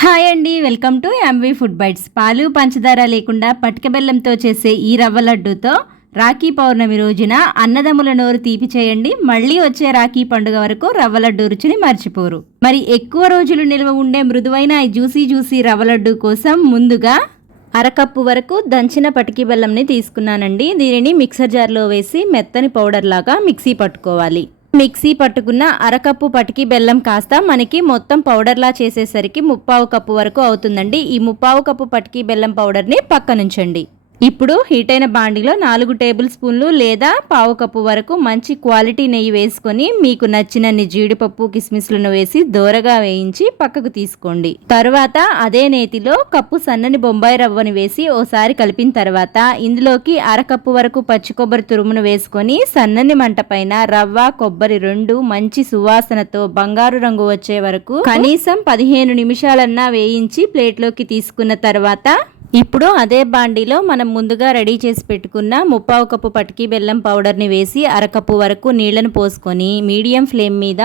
Hi అండి, welcome to MV food bites. పాలు పంచదార లేకుండా పటిక బెల్లంతో చేసే ఈ రవ్వ లడ్డూతో రాఖీ పౌర్ణమి రోజున అన్నదమ్ముల నోరు తీపి చేయండి. మళ్ళీ వచ్చే రాఖీ పండుగ వరకు రవ్వ లడ్డూ రుచిని మర్చిపోరు. మరి ఎక్కువ రోజులు నిల్వ ఉండే మృదువైన జ్యూసీ రవ్వ లడ్డూ కోసం ముందుగా అరకప్పు వరకు దంచిన పటికి బెల్లంని తీసుకున్నానండి. దీనిని మిక్సర్ జార్లో వేసి మెత్తని పౌడర్ లాగా మిక్సీ పట్టుకోవాలి. మిక్సీ పట్టుకున్న అరకప్పు పటికి బెల్లం కాస్త మనకి మొత్తం పౌడర్లా చేసేసరికి 1/4 కప్పు వరకు అవుతుందండి. ఈ 1/4 కప్పు పటికి బెల్లం పౌడర్ని పక్కనుంచండి. ఇప్పుడు హీట్ అయిన బాండిలో 4 టేబుల్ స్పూన్లు లేదా 1/4 కప్పు వరకు మంచి క్వాలిటీ నెయ్యి వేసుకొని మీకు నచ్చినన్ని జీడిపప్పు కిస్మిస్లను వేసి దోరగా వేయించి పక్కకు తీసుకోండి. తర్వాత అదే నేతిలో కప్పు సన్నని బొంబాయి రవ్వని వేసి ఓసారి కలిపిన తర్వాత ఇందులోకి అరకప్పు వరకు పచ్చి కొబ్బరి తురుమును వేసుకొని సన్నని మంట పైన రవ్వ కొబ్బరి రెండు మంచి సువాసనతో బంగారు రంగు వచ్చే వరకు కనీసం 15 నిమిషాలన్నా వేయించి ప్లేట్లోకి తీసుకున్న తర్వాత ఇప్పుడు అదే బాండీలో మనం ముందుగా రెడీ చేసి పెట్టుకున్న 1/4 కప్పు పటికి బెల్లం పౌడర్ని వేసి అరకప్పు వరకు నీళ్లను పోసుకొని మీడియం ఫ్లేమ్ మీద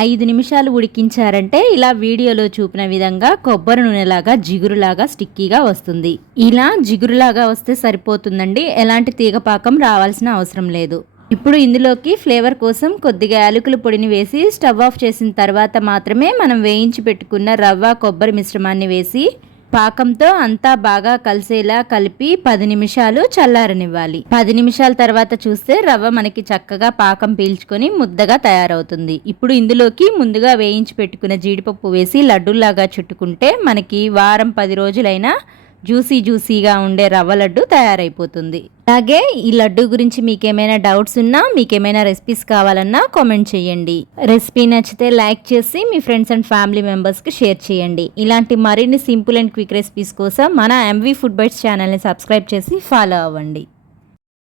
5 నిమిషాలు ఉడికించారంటే ఇలా వీడియోలో చూపిన విధంగా కొబ్బరి నూనెలాగా జిగురులాగా స్టిక్కీగా వస్తుంది. ఇలా జిగురులాగా వస్తే సరిపోతుందండి, ఎలాంటి తీగపాకం రావాల్సిన అవసరం లేదు. ఇప్పుడు ఇందులోకి ఫ్లేవర్ కోసం కొద్దిగా యాలకుల పొడిని వేసి స్టవ్ ఆఫ్ చేసిన తర్వాత మాత్రమే మనం వేయించి పెట్టుకున్న రవ్వ కొబ్బరి మిశ్రమాన్ని వేసి పాకంతో అంతా బాగా కలిసేలా కలిపి 10 నిమిషాలు చల్లారనివ్వాలి. 10 నిమిషాల తర్వాత చూస్తే రవ్వ మనకి చక్కగా పాకం పీల్చుకొని ముద్దగా తయారవుతుంది. ఇప్పుడు ఇందులోకి ముందుగా వేయించి పెట్టుకున్న జీడిపప్పు వేసి లడ్డూలాగా చుట్టుకుంటే మనకి వారం 10 రోజులైనా జ్యూసీగా ఉండే రవ్వ లడ్డు తయారైపోతుంది. అలాగే ఈ లడ్డు గురించి మీకేమైనా డౌట్స్ ఉన్నా, మీకేమైనా రెసిపీస్ కావాలన్నా కామెంట్ చేయండి. రెసిపీ నచ్చితే లైక్ చేసి మీ ఫ్రెండ్స్ అండ్ ఫ్యామిలీ మెంబర్స్కి షేర్ చేయండి. ఇలాంటి మరిన్ని సింపుల్ అండ్ క్విక్ రెసిపీస్ కోసం మన ఎంవీ ఫుడ్ బైట్స్ ఛానల్ని సబ్స్క్రైబ్ చేసి ఫాలో అవ్వండి.